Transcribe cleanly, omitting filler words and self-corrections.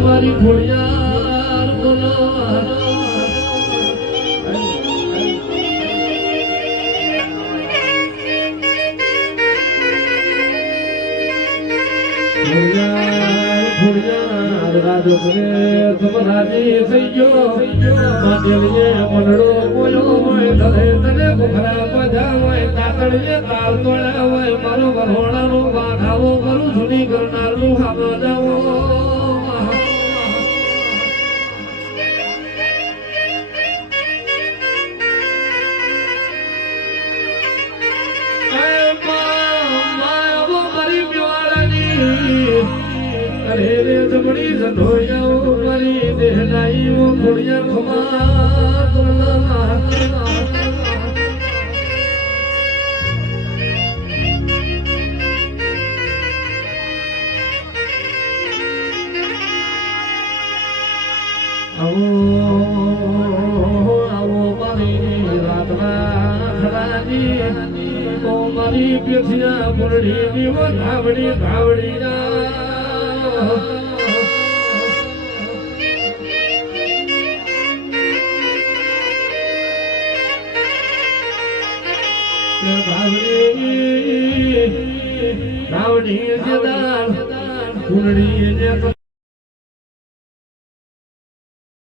મારી ખોડિયાર બોલો રાજી થઈ ગયો માટેલીએ મનડો બોલ્યો હોય તને તને ભૂખરા બધા હોય કાતડીએ તાલ તોડ્યા હોય મારો વરહોણાનો વાઘાવો કરું જૂની કરનારનું ખાવા જાવો અરે રે જમણી જનોયાઓ મારી દેહનાઈઓ ખોડિયા ખમા તોલા આવો મારી રાતના ખડાની ઓ મારી પેથિયા પુરડી દીવો ધાવડી ધાવડી રાવડી જદાર પુરડી